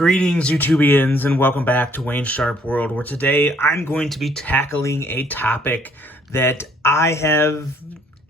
Greetings, YouTubians, and welcome back to Wayne's Sharp World, where today I'm going to be tackling a topic that I have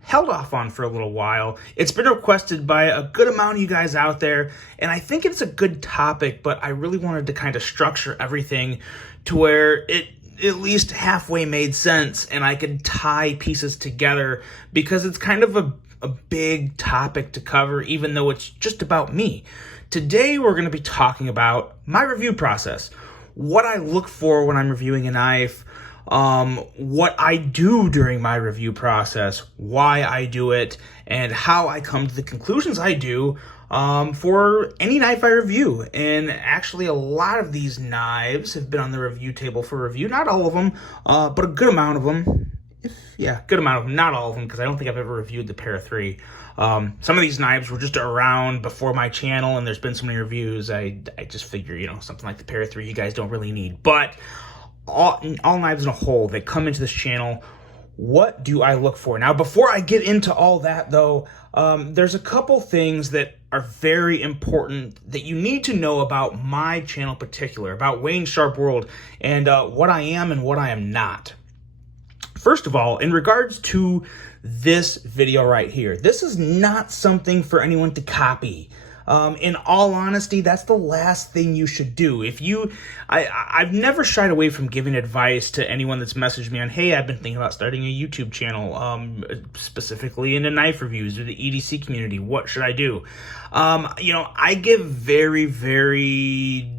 held off on for a little while. It's been requested by a good amount of you guys out there, and I think it's a good topic, but I really wanted to kind of structure everything to where it at least halfway made sense and I could tie pieces together, because it's kind of a big topic to cover, even though it's just about me. Today, we're going to be talking about my review process, what I look for when I'm reviewing a knife, what I do during my review process, why I do it, and how I come to the conclusions I do for any knife I review. And actually, a lot of these knives have been on the review table for review. Not all of them, but a good amount of them. Good amount of them. Not all of them, because I don't think I've ever reviewed the Para 3. Some of these knives were just around before my channel, and there's been so many reviews, I just figure, something like the Para 3 you guys don't really need. But all knives in a whole that come into this channel, what do I look for? Now, before I get into all that, though, there's a couple things that are very important that you need to know about my channel in particular, about Wayne's Sharp World, and what I am and what I am not. First of all, in regards to this video right here, this is not something for anyone to copy. In all honesty, that's the last thing you should do. I've never shied away from giving advice to anyone that's messaged me on, hey, I've been thinking about starting a YouTube channel, specifically into knife reviews or the EDC community. What should I do? I give very,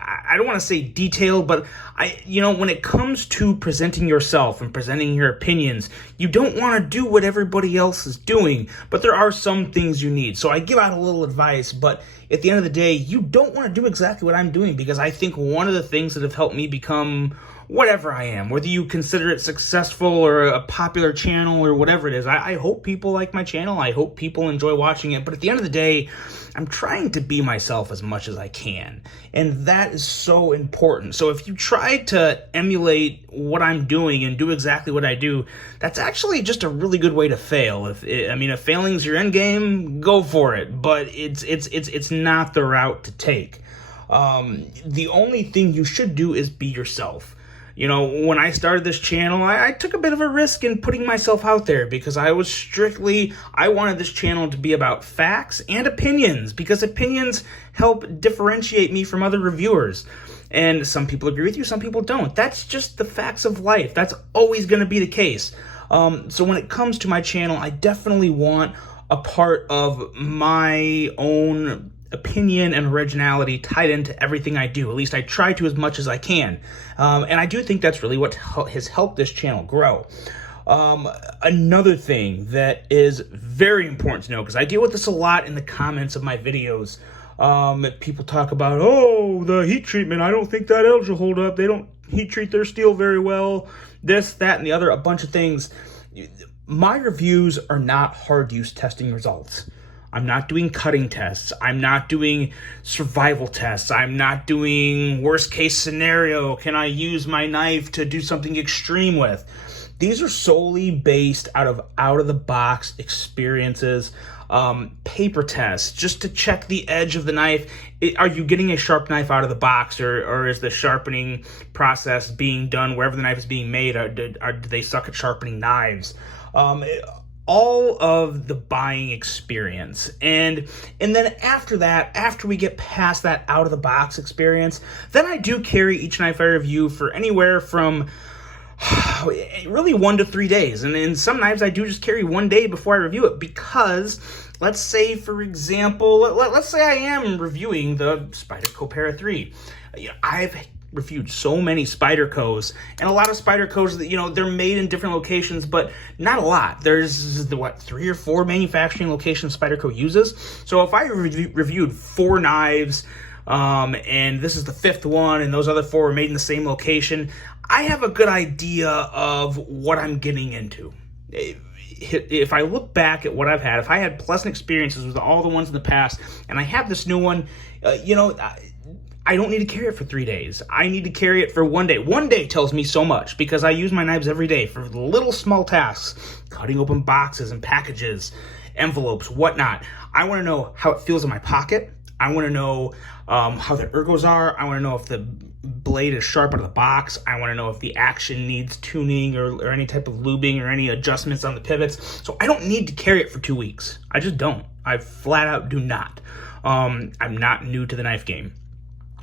I don't want to say detailed, but when it comes to presenting yourself and presenting your opinions, you don't want to do what everybody else is doing, but there are some things you need. So I give out a little advice, but at the end of the day, you don't want to do exactly what I'm doing, because I think one of the things that have helped me become whatever I am, whether you consider it successful or a popular channel or whatever it is, I hope people like my channel. I hope people enjoy watching it. But at the end of the day, I'm trying to be myself as much as I can. And that is so important. So if you try to emulate what I'm doing and do exactly what I do, that's actually just a really good way to fail. If failing's your end game, go for it. But it's not the route to take. The only thing you should do is be yourself. When I started this channel, I took a bit of a risk in putting myself out there, because I wanted this channel to be about facts and opinions, because opinions help differentiate me from other reviewers. And some people agree with you, some people don't. That's just the facts of life. That's always going to be the case. So when it comes to my channel, I definitely want a part of my own opinion and originality tied into everything I do. At least I try to as much as I can. And I do think that's really what has helped this channel grow. Another thing that is very important to know, because I deal with this a lot in the comments of my videos. People talk about, oh, the heat treatment, I don't think that edge will hold up. They don't heat treat their steel very well. This, that, and the other, a bunch of things. My reviews are not hard use testing results. I'm not doing cutting tests. I'm not doing survival tests. I'm not doing worst case scenario. Can I use my knife to do something extreme with? These are solely based out of the box experiences, paper tests, just to check the edge of the knife. Are you getting a sharp knife out of the box, or is the sharpening process being done wherever the knife is being made? Or do they suck at sharpening knives? All of the buying experience. And then after that, after we get past that out of the box experience, then I do carry each knife I review for anywhere from really 1 to 3 days. And in some knives, I do just carry 1 day before I review it, because let's say, for example, let's say I am reviewing the Spyderco Para 3. I've reviewed so many Spydercos, and a lot of Spydercos that they're made in different locations, but not a lot. There's 3 or 4 manufacturing locations Spyderco uses. So if I reviewed 4 knives, and this is the 5th one, and those other 4 were made in the same location, I have a good idea of what I'm getting into. If I look back at what I've had, if I had pleasant experiences with all the ones in the past, and I have this new one, I don't need to carry it for 3 days. I need to carry it for 1 day. 1 day tells me so much, because I use my knives every day for little small tasks, cutting open boxes and packages, envelopes, whatnot. I want to know how it feels in my pocket. I want to know how the ergos are. I want to know if the blade is sharp out of the box. I want to know if the action needs tuning or any type of lubing or any adjustments on the pivots. So I don't need to carry it for 2 weeks. I just don't. I flat out do not. I'm not new to the knife game.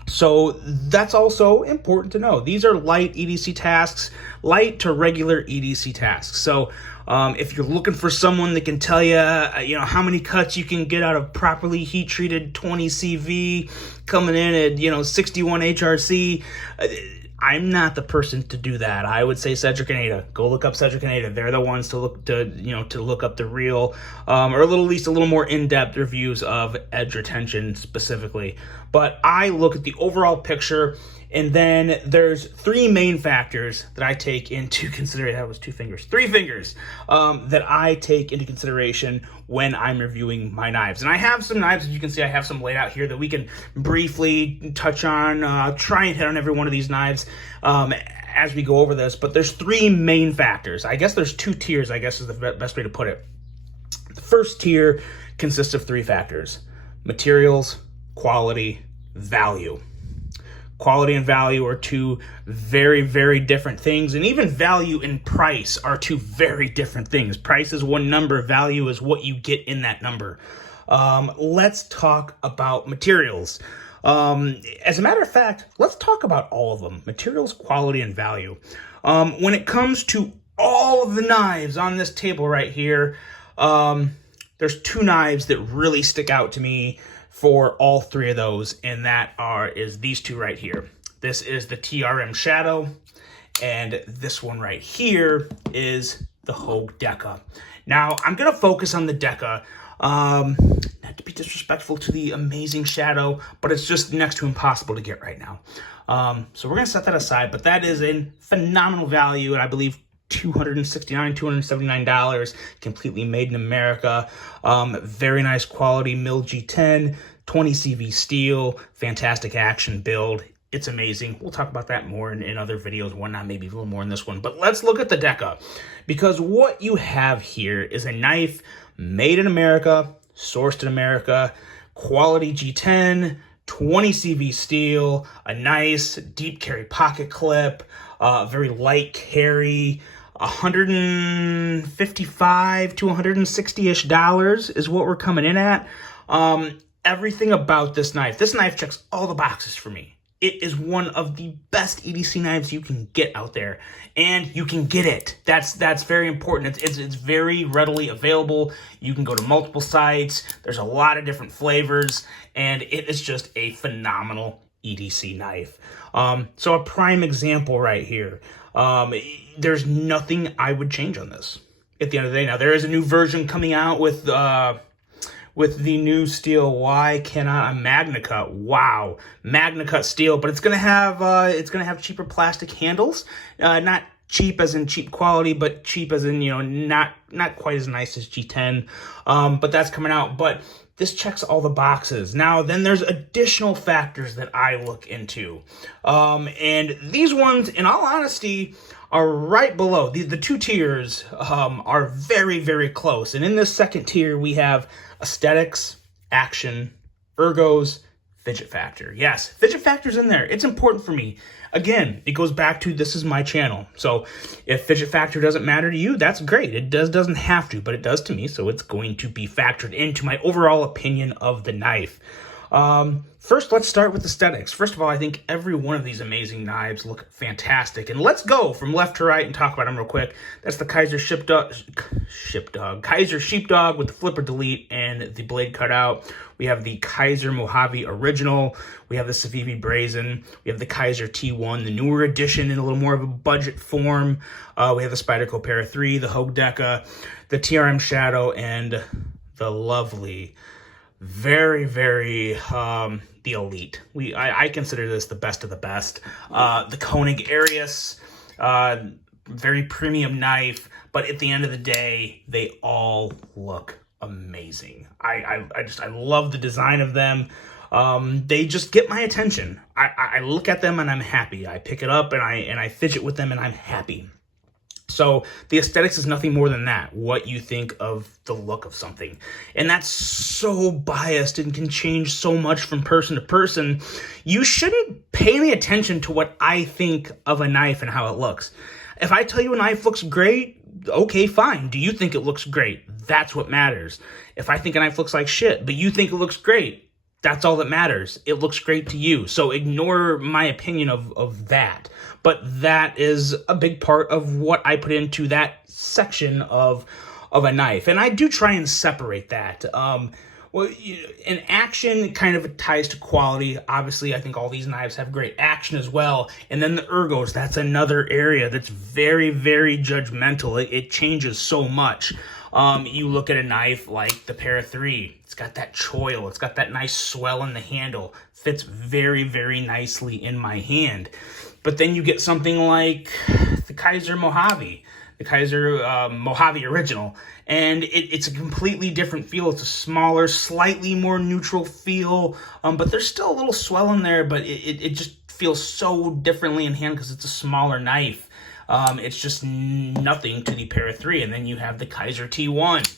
So that's also important to know. These are light EDC tasks, light to regular EDC tasks. So if you're looking for someone that can tell you, how many cuts you can get out of properly heat-treated 20 CV coming in at, 61 HRC, I'm not the person to do that. I would say Cedric and Ada. Go look up Cedric and Ada. They're the ones to look up the real, or at least a little more in-depth reviews of edge retention specifically. But I look at the overall picture, and then there's 3 main factors that I take into consideration. That was 2 fingers, 3 fingers that I take into consideration when I'm reviewing my knives. And I have some knives, as you can see, I have some laid out here that we can briefly touch on, try and hit on every one of these knives as we go over this. But there's 3 main factors. I guess there's 2 tiers, I guess is the best way to put it. The first tier consists of 3 factors: materials, quality, value. Quality and value are 2 very, very different things, and even value and price are 2 very different things. Price is one number, value is what you get in that number. Let's talk about materials. As a matter of fact, let's talk about all of them: materials, quality, and value. When it comes to all of the knives on this table right here, there's 2 knives that really stick out to me for all 3 of those, and that is these 2 right here. This is the TRM Shadow, and this one right here is the Hogue Deca. Now, I'm going to focus on the Deca, not to be disrespectful to the amazing Shadow, but it's just next to impossible to get right now. So we're going to set that aside, but that is in phenomenal value, and I believe $279, completely made in America. Very nice quality mill G10, 20 CV steel, fantastic action build. It's amazing. We'll talk about that more in other videos and whatnot, maybe a little more in this one. But let's look at the Deca, because what you have here is a knife made in America, sourced in America, quality G10, 20 CV steel, a nice deep carry pocket clip, very light carry. $155 to $160-ish is what we're coming in at. Everything about this knife checks all the boxes for me. It is one of the best EDC knives you can get out there, and you can get it. That's very important. It's very readily available. You can go to multiple sites. There's a lot of different flavors, and it is just a phenomenal EDC knife. So a prime example right here. There's nothing I would change on this at the end of the day. Now, there is a new version coming out with the new steel. Why cannot a Magna Cut? Wow, Magna Cut steel, but it's gonna have cheaper plastic handles. Not cheap as in cheap quality, but cheap as in not quite as nice as G10. But that's coming out. But this checks all the boxes. Now, then there's additional factors that I look into. And these ones, in all honesty, are right below. The 2 tiers are very, very close. And in this second tier, we have aesthetics, action, ergos, fidget factor. Yes, fidget factor's in there. It's important for me. Again, it goes back to this is my channel. So if fidget factor doesn't matter to you, that's great. It doesn't have to, but it does to me. So it's going to be factored into my overall opinion of the knife. First, let's start with aesthetics. First of all, I think every one of these amazing knives look fantastic. And let's go from left to right and talk about them real quick. That's the Kaiser Kaiser Sheepdog with the flipper delete and the blade cutout. We have the Kaiser Mojave Original. We have the Civivi Brazen. We have the Kaiser T1, the newer edition in a little more of a budget form. We have the Spyderco Para 3, the Hogue Deca, the TRM Shadow, and the lovely, very, very, the Elite. I consider this the best of the best. The Koenig Arius, very premium knife, but at the end of the day, they all look amazing. I love the design of them. They just get my attention. I look at them and I'm happy. I pick it up and I fidget with them and I'm happy. So the aesthetics is nothing more than that, what you think of the look of something. And that's so biased and can change so much from person to person. You shouldn't pay any attention to what I think of a knife and how it looks. If I tell you a knife looks great, okay, fine. Do you think it looks great? That's what matters. If I think a knife looks like shit, but you think it looks great, that's all that matters. It looks great to you. So ignore my opinion of that. But that is a big part of what I put into that section of a knife. And I do try and separate that. In action kind of ties to quality. Obviously, I think all these knives have great action as well. And then the ergos, that's another area that's very, very judgmental. It changes so much. You look at a knife like the Para 3. It's got that choil. It's got that nice swell in the handle. Fits very, very nicely in my hand. But then you get something like the Kaiser Mojave. The Kaiser Mojave Original. And it's a completely different feel. It's a smaller, slightly more neutral feel. But there's still a little swell in there, but it just feels so differently in hand because it's a smaller knife. It's just nothing to the Para 3. And then you have the Kaiser T1.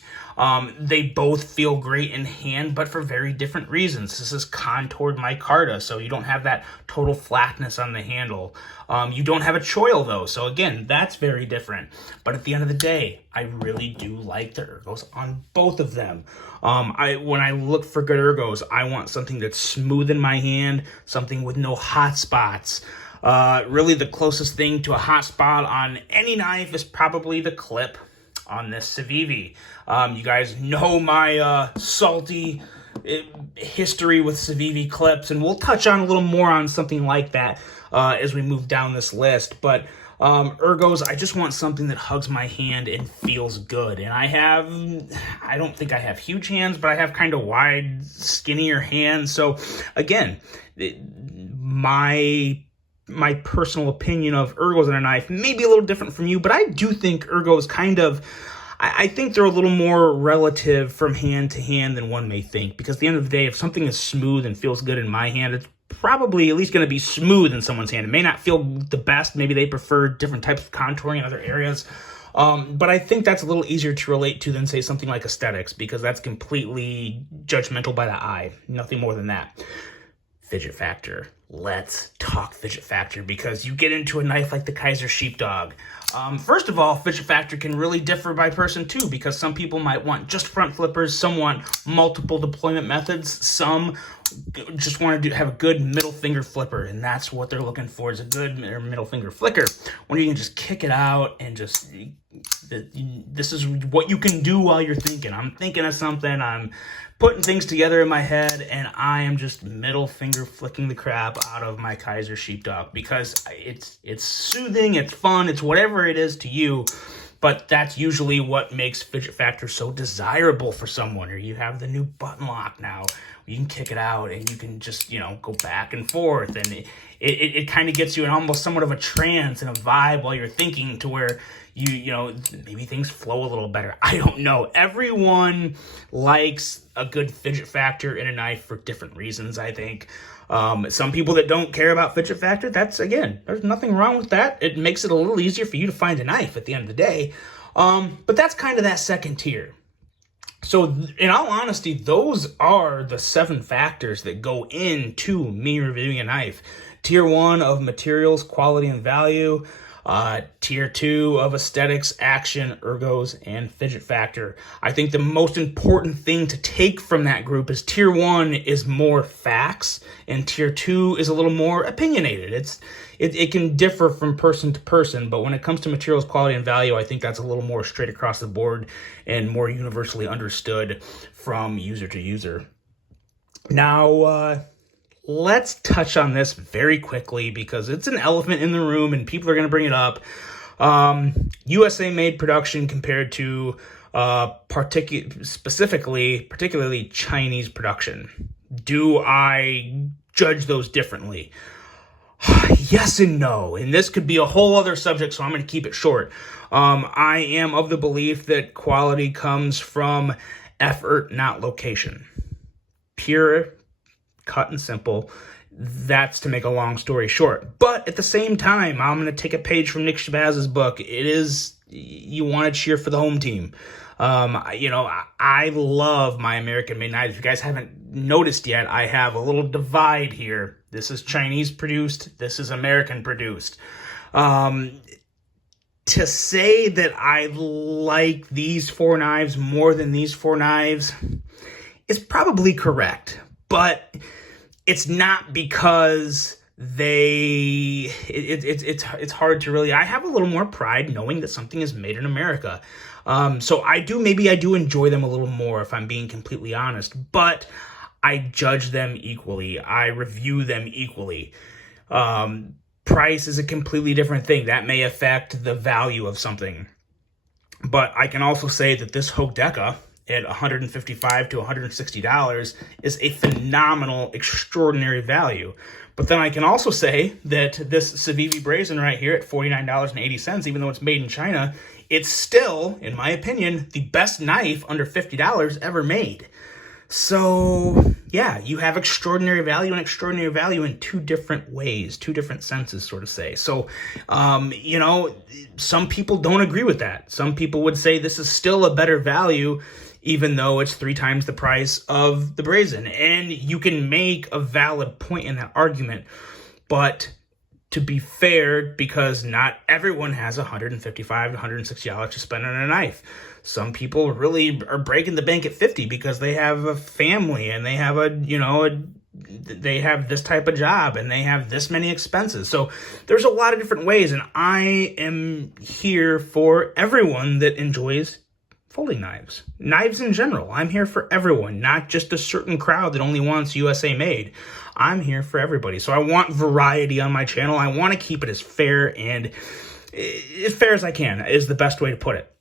They both feel great in hand, but for very different reasons. This is contoured micarta, so you don't have that total flatness on the handle. You don't have a choil, though, so again, that's very different. But at the end of the day, I really do like the ergos on both of them. When I look for good ergos, I want something that's smooth in my hand, something with no hot spots. Really, the closest thing to a hot spot on any knife is probably the clip on this Civivi. You guys know my salty history with Civivi clips, and we'll touch on a little more on something like that as we move down this list. But ergos, I just want something that hugs my hand and feels good. And I don't think I have huge hands, but I have kind of wide, skinnier hands. So again, my personal opinion of ergos on a knife may be a little different from you, but I do think ergos I think they're a little more relative from hand to hand than one may think, because at the end of the day, if something is smooth and feels good in my hand, it's probably at least going to be smooth in someone's hand. It may not feel the best. Maybe they prefer different types of contouring in other areas. But I think that's a little easier to relate to than, say, something like aesthetics, because that's completely judgmental by the eye. Nothing more than that. Fidget factor. Let's talk fidget factor, because you get into a knife like the Kaiser Sheepdog. First of all, fidget factor can really differ by person too, because some people might want just front flippers, some want multiple deployment methods, some just want to have a good middle finger flipper, and that's what they're looking for, is a good middle finger flicker, when you can just kick it out and just, this is what you can do while you're thinking. I'm thinking of something, I'm putting things together in my head, and I am just middle finger flicking the crap out of my Kaiser Sheepdog, because it's soothing, it's fun, it's whatever it is to you. But that's usually what makes fidget factor so desirable for someone. Or you have the new button lock now. You can kick it out and you can just, go back and forth. And it kind of gets you in almost somewhat of a trance and a vibe while you're thinking, to where maybe things flow a little better. I don't know. Everyone likes a good fidget factor in a knife for different reasons, I think. Some people that don't care about fidget factor, there's nothing wrong with that. It makes it a little easier for you to find a knife at the end of the day. But that's kind of that second tier. So in all honesty, those are the 7 factors that go into me reviewing a knife. Tier 1 of materials, quality, and value. Tier 2 of aesthetics, action, ergos, and fidget factor. I think the most important thing to take from that group is Tier 1 is more facts, and Tier 2 is a little more opinionated. It can differ from person to person, but when it comes to materials, quality, and value, I think that's a little more straight across the board and more universally understood from user to user. Now, let's touch on this very quickly, because it's an elephant in the room and people are going to bring it up. USA-made production compared to particularly Chinese production. Do I judge those differently? Yes and no, and this could be a whole other subject, so I'm going to keep it short. I am of the belief that quality comes from effort, not location. Pure, cut and simple. That's to make a long story short. But at the same time, I'm going to take a page from Nick Shabazz's book. It is you want to cheer for the home team. I love my American-made knives. If you guys haven't noticed yet, I have a little divide here. This is Chinese-produced. This is American-produced. To say that I like these 4 knives more than these 4 knives is probably correct, but it's not because it's hard to really. I have a little more pride knowing that something is made in America. So I do enjoy them a little more, if I'm being completely honest, but I judge them equally. I review them equally. Price is a completely different thing. That may affect the value of something. But I can also say that this Hogue Deca at $155 to $160 is a phenomenal, extraordinary value. But then I can also say that this Civivi Brazen right here at $49.80, even though it's made in China, it's still, in my opinion, the best knife under $50 ever made. So, yeah, you have extraordinary value and extraordinary value in 2 different ways, 2 different senses, sort of say. So, some people don't agree with that. Some people would say this is still a better value, even though it's 3 times the price of the Brazen. And you can make a valid point in that argument. But to be fair, because not everyone has $155 to $160 to spend on a knife. Some people really are breaking the bank at $50 because they have a family and they have they have this type of job and they have this many expenses. So there's a lot of different ways, and I am here for everyone that enjoys folding knives. Knives in general. I'm here for everyone, not just a certain crowd that only wants USA made. I'm here for everybody. So I want variety on my channel. I want to keep it as fair as I can, is the best way to put it.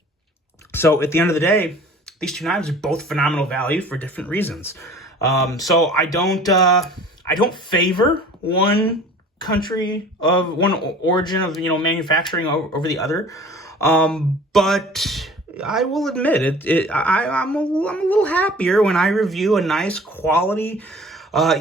So at the end of the day, these 2 knives are both phenomenal value for different reasons. So I don't favor one country of one origin of manufacturing over the other. But I will admit I'm a little happier when I review a nice quality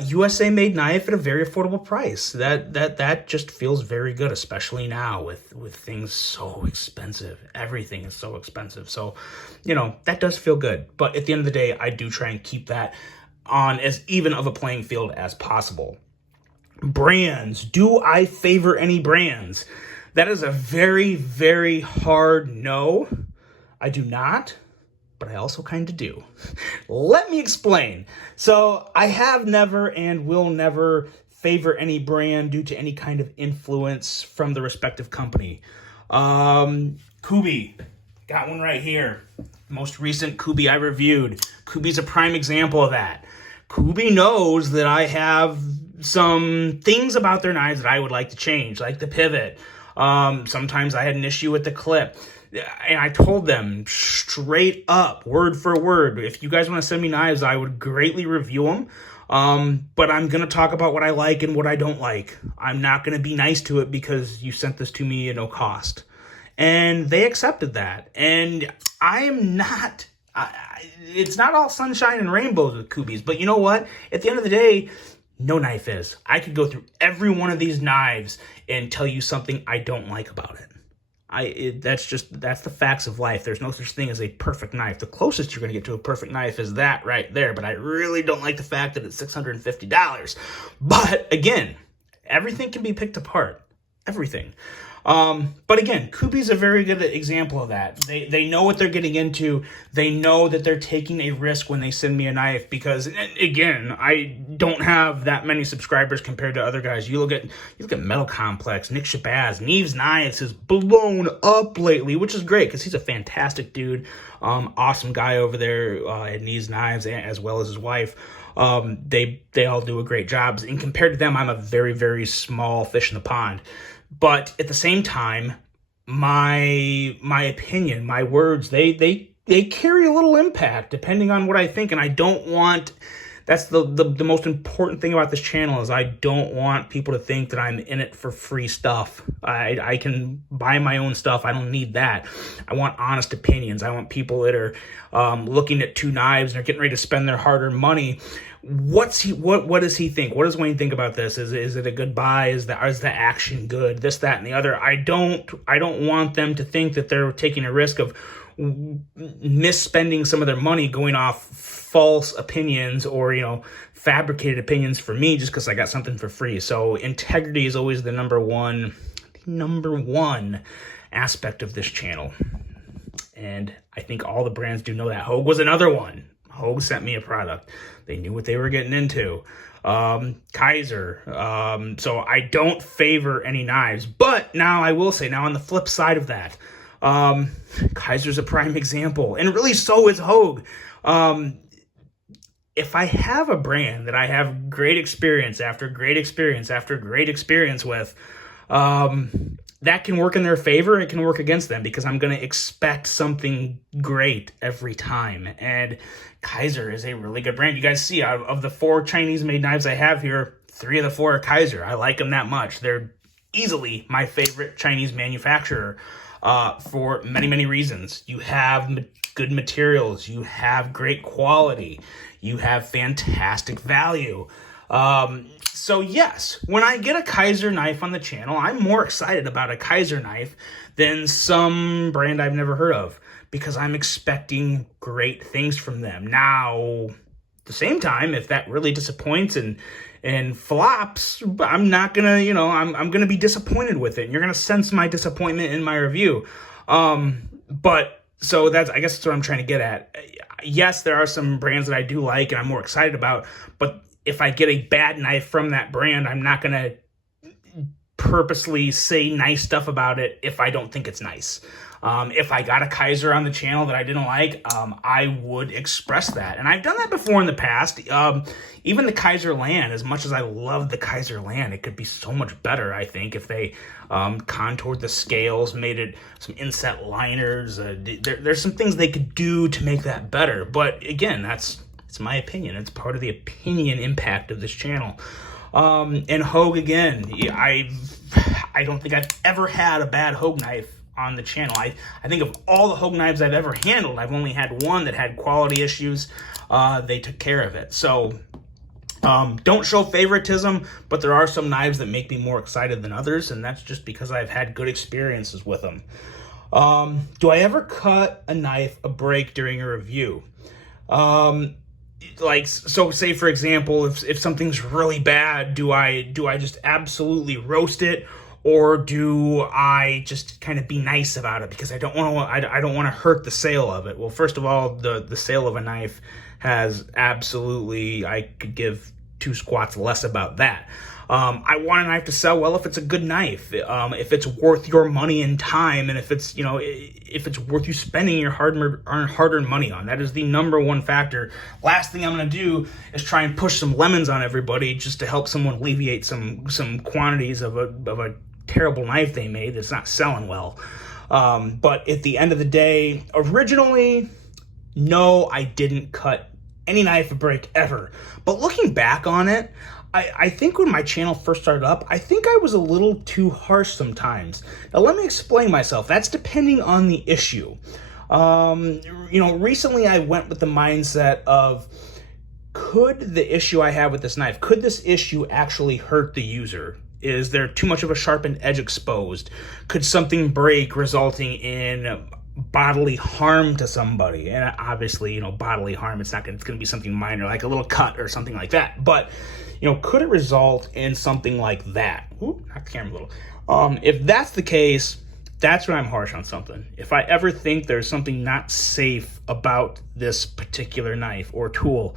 USA made knife at a very affordable price. That just feels very good, especially now with things so expensive. Everything is so expensive. So, that does feel good. But at the end of the day, I do try and keep that on as even of a playing field as possible. Brands. Do I favor any brands? That is a very, very hard no. I do not. But I also kind of do. Let me explain. So I have never and will never favor any brand due to any kind of influence from the respective company. Kubi, got one right here. Most recent Kubi I reviewed. Kubi's a prime example of that. Kubi knows that I have some things about their knives that I would like to change, like the pivot. Sometimes I had an issue with the clip. And I told them straight up, word for word, if you guys want to send me knives, I would greatly review them. But I'm going to talk about what I like and what I don't like. I'm not going to be nice to it because you sent this to me at no cost. And they accepted that. And I am not, it's not all sunshine and rainbows with Kubis. But you know what? At the end of the day, no knife is. I could go through every one of these knives and tell you something I don't like about it. That's the facts of life. There's no such thing as a perfect knife. The closest you're going to get to a perfect knife is that right there. But I really don't like the fact that it's $650. But again, everything can be picked apart. Everything. But again, Kubi's a very good example of that. They know what they're getting into. They know that they're taking a risk when they send me a knife because, again, I don't have that many subscribers compared to other guys. You look at Metal Complex, Nick Shabazz, Neves Knives has blown up lately, which is great because he's a fantastic dude. Awesome guy over there at Neves Knives, as well as his wife. They all do a great job. And compared to them, I'm a very, very small fish in the pond. But at the same time, my opinion, my words, they carry a little impact depending on what I think. And I don't want, that's the most important thing about this channel is I don't want people to think that I'm in it for free stuff. I can buy my own stuff. I don't need that. I want honest opinions. I want people that are looking at 2 knives and are getting ready to spend their hard-earned money What does he think? What does Wayne think about this? Is it a good buy? Is the action good? This, that, and the other. I don't want them to think that they're taking a risk of misspending some of their money going off false opinions or, fabricated opinions for me just because I got something for free. So integrity is always the number one aspect of this channel. And I think all the brands do know that. Hogue was another one. Hogue sent me a product. They knew what they were getting into. Kaiser. So I don't favor any knives. But now I will say, now on the flip side of that, Kaiser's a prime example. And really so is Hogue. If I have a brand that I have great experience after great experience after great experience with, that can work in their favor. It can work against them because I'm going to expect something great every time. And Kaiser is a really good brand. You guys see, of the 4 Chinese-made knives I have here, 3 of the 4 are Kaiser. I like them that much. They're easily my favorite Chinese manufacturer for many, many reasons. You have good materials. You have great quality. You have fantastic value. So yes, when I get a Kaiser knife on the channel, I'm more excited about a Kaiser knife than some brand I've never heard of because I'm expecting great things from them. Now, at the same time, if that really disappoints and flops, I'm not gonna, I'm gonna be disappointed with it. And you're gonna sense my disappointment in my review. But so I guess that's what I'm trying to get at. Yes, there are some brands that I do like and I'm more excited about, but if I get a bad knife from that brand, I'm not going to purposely say nice stuff about it if I don't think it's nice. If I got a Kaiser on the channel that I didn't like, I would express that. And I've done that before in the past. Even the Kaiser Land, as much as I love the Kaiser Land, it could be so much better, I think, if they contoured the scales, made it some inset liners. There's some things they could do to make that better. But again, it's my opinion. It's part of the opinion impact of this channel. And Hogue, again, I don't think I've ever had a bad Hogue knife on the channel. I think of all the Hogue knives I've ever handled, I've only had one that had quality issues. They took care of it. So don't show favoritism, but there are some knives that make me more excited than others, and that's just because I've had good experiences with them. Do I ever cut a knife a break during a review? So say for example, if something's really bad, do I just absolutely roast it, or do I just kind of be nice about it because I don't want to hurt the sale of it? Well, first of all, the sale of a knife has absolutely, I could give 2 squats less about that. I want a knife to sell well if it's a good knife, if it's worth your money and time, and if it's worth you spending your hard-earned money on. That is the number one factor. Last thing I'm going to do is try and push some lemons on everybody just to help someone alleviate some quantities of a terrible knife they made that's not selling well. But at the end of the day, originally, no, I didn't cut any knife a break ever. But looking back on it, I think when my channel first started up, I think I was a little too harsh sometimes. Now, let me explain myself. That's depending on the issue. Recently I went with the mindset of, could the issue I have with this knife, could this issue actually hurt the user? Is there too much of a sharpened edge exposed? Could something break, resulting in bodily harm to somebody? And obviously, bodily harm, it's going to be something minor, like a little cut or something like that. But could it result in something like that? Ooh, knocked the camera a little. If that's the case, that's when I'm harsh on something. If I ever think there's something not safe about this particular knife or tool,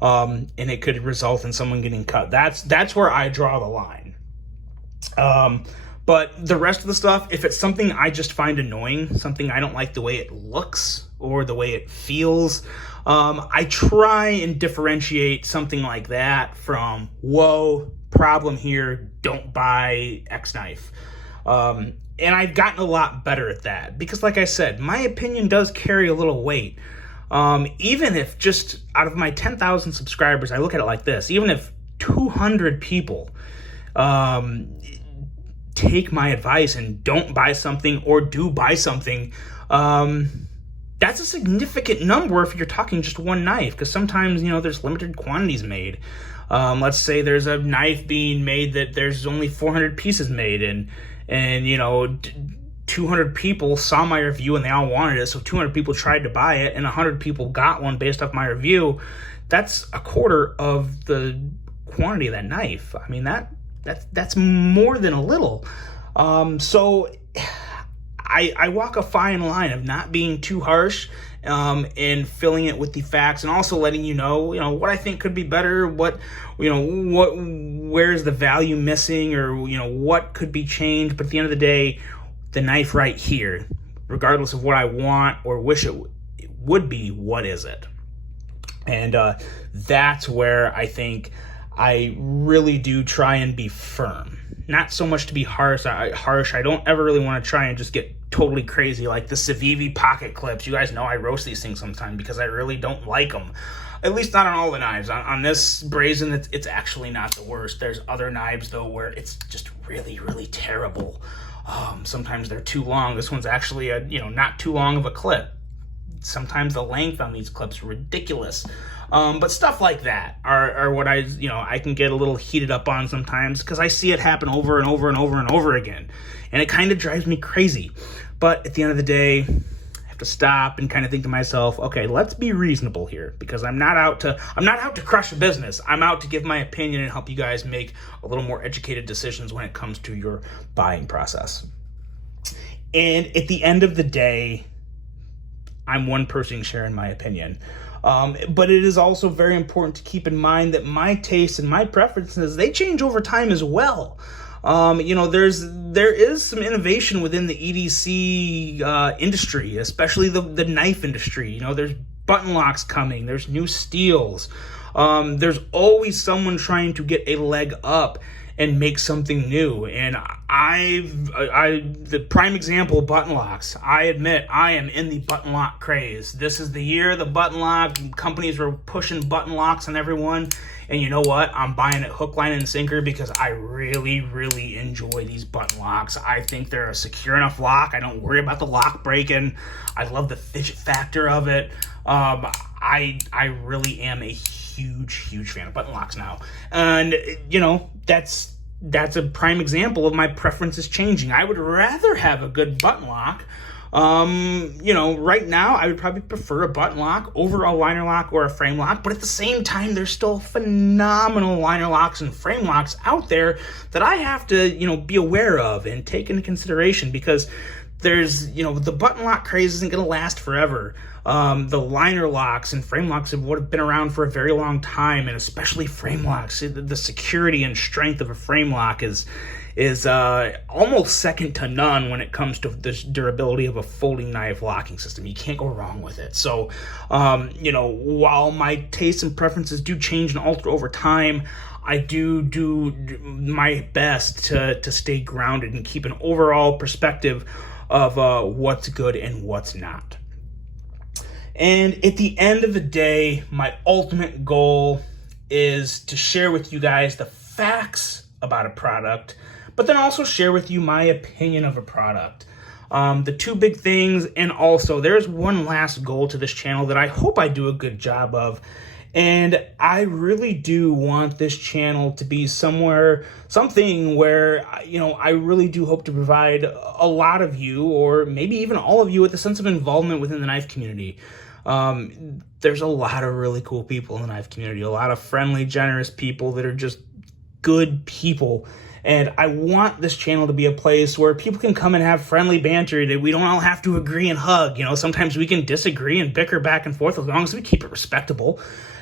and it could result in someone getting cut, that's where I draw the line. But the rest of the stuff, if it's something I just find annoying, something I don't like the way it looks or the way it feels, I try and differentiate something like that from, whoa, problem here, don't buy X knife. And I've gotten a lot better at that because, like I said, my opinion does carry a little weight. Even if just out of my 10,000 subscribers, I look at it like this, even if 200 people take my advice and don't buy something or do buy something, that's a significant number if you're talking just one knife, because sometimes, there's limited quantities made. Let's say there's a knife being made that there's only 400 pieces made, and 200 people saw my review and they all wanted it, so 200 people tried to buy it and 100 people got one based off my review. That's a quarter of the quantity of that knife. I mean, that's more than a little. So I walk a fine line of not being too harsh, and filling it with the facts, and also letting you know what I think could be better, where's the value missing, or what could be changed. But at the end of the day, the knife right here, regardless of what I want or wish it would be, what is it? And that's where I think I really do try and be firm. Not so much to be harsh. I don't ever really want to try and just get totally crazy like the Civivi pocket clips. You guys know I roast these things sometimes because I really don't like them. At least not on all the knives. On this brazen, it's actually not the worst. There's other knives, though, where it's just really, really terrible. Sometimes they're too long. This one's actually not too long of a clip. Sometimes the length on these clips are ridiculous. But stuff like that are what I can get a little heated up on sometimes, because I see it happen over and over and over and over again. And it kind of drives me crazy. But at the end of the day, I have to stop and kind of think to myself, okay, let's be reasonable here, because I'm not out to crush a business. I'm out to give my opinion and help you guys make a little more educated decisions when it comes to your buying process. And at the end of the day, I'm one person sharing my opinion. But it is also very important to keep in mind that my tastes and my preferences, they change over time as well. There is some innovation within the EDC industry, especially the knife industry. There's button locks coming, there's new steels. There's always someone trying to get a leg up and make something new. And the prime example, button locks. I admit I am in the button lock craze. This is the year the button lock companies were pushing button locks on everyone. And you know what? I'm buying it hook, line, and sinker because I really, really enjoy these button locks. I think they're a secure enough lock. I don't worry about the lock breaking. I love the fidget factor of it. I really am a huge fan of button locks now. And, that's a prime example of my preferences changing. I would rather have a good button lock. Right now, I would probably prefer a button lock over a liner lock or a frame lock, but at the same time, there's still phenomenal liner locks and frame locks out there that I have to, be aware of and take into consideration, because there's, the button lock craze isn't going to last forever. The liner locks and frame locks would have been around for a very long time, and especially frame locks. The security and strength of a frame lock is almost second to none when it comes to the durability of a folding knife locking system. You can't go wrong with it. So, while my tastes and preferences do change and alter over time, I do my best to stay grounded and keep an overall perspective of what's good and what's not. And at the end of the day, my ultimate goal is to share with you guys the facts about a product, but then also share with you my opinion of a product. The two big things, and also there's one last goal to this channel that I hope I do a good job of. And I really do want this channel to be something where, I really do hope to provide a lot of you, or maybe even all of you, with a sense of involvement within the knife community. There's a lot of really cool people in the knife community, a lot of friendly, generous people that are just good people. And I want this channel to be a place where people can come and have friendly banter, that we don't all have to agree and hug. Sometimes we can disagree and bicker back and forth, as long as we keep it respectable.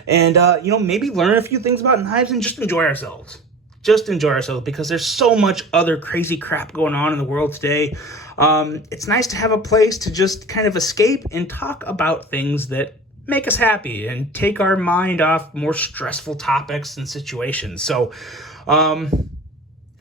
And, maybe learn a few things about knives and just enjoy ourselves. Just enjoy ourselves, because there's so much other crazy crap going on in the world today. It's nice to have a place to just kind of escape and talk about things that make us happy and take our mind off more stressful topics and situations. So, at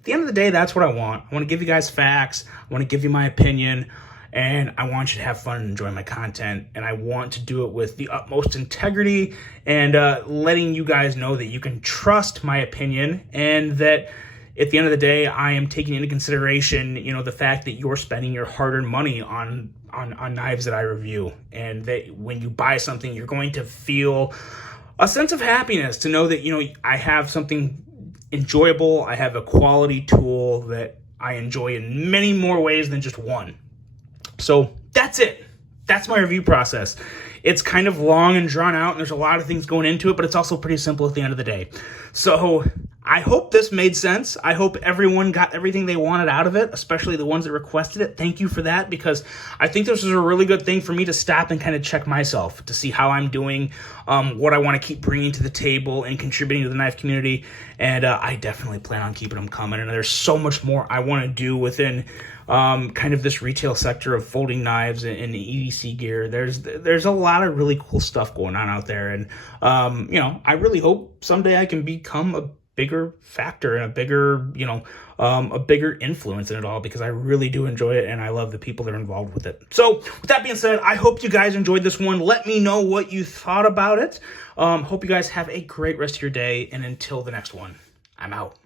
the end of the day, that's what I want. I want to give you guys facts. I want to give you my opinion. And I want you to have fun and enjoy my content. And I want to do it with the utmost integrity, and letting you guys know that you can trust my opinion, and that, at the end of the day, I am taking into consideration, the fact that you're spending your hard-earned money on knives that I review, and that when you buy something, you're going to feel a sense of happiness to know that, I have something enjoyable. I have a quality tool that I enjoy in many more ways than just one. So that's it. That's my review process. It's kind of long and drawn out, and there's a lot of things going into it, but it's also pretty simple at the end of the day. So I hope this made sense. I hope everyone got everything they wanted out of it, especially the ones that requested it. Thank you for that, because I think this is a really good thing for me to stop and kind of check myself to see how I'm doing, what I want to keep bringing to the table and contributing to the knife community. And I definitely plan on keeping them coming. And there's so much more I want to do within kind of this retail sector of folding knives and the EDC gear. There's a lot of really cool stuff going on out there. And, I really hope someday I can become a bigger factor and a bigger influence in it all, because I really do enjoy it and I love the people that are involved with it. So with that being said, I hope you guys enjoyed this one. Let me know what you thought about it. Hope you guys have a great rest of your day, and until the next one, I'm out.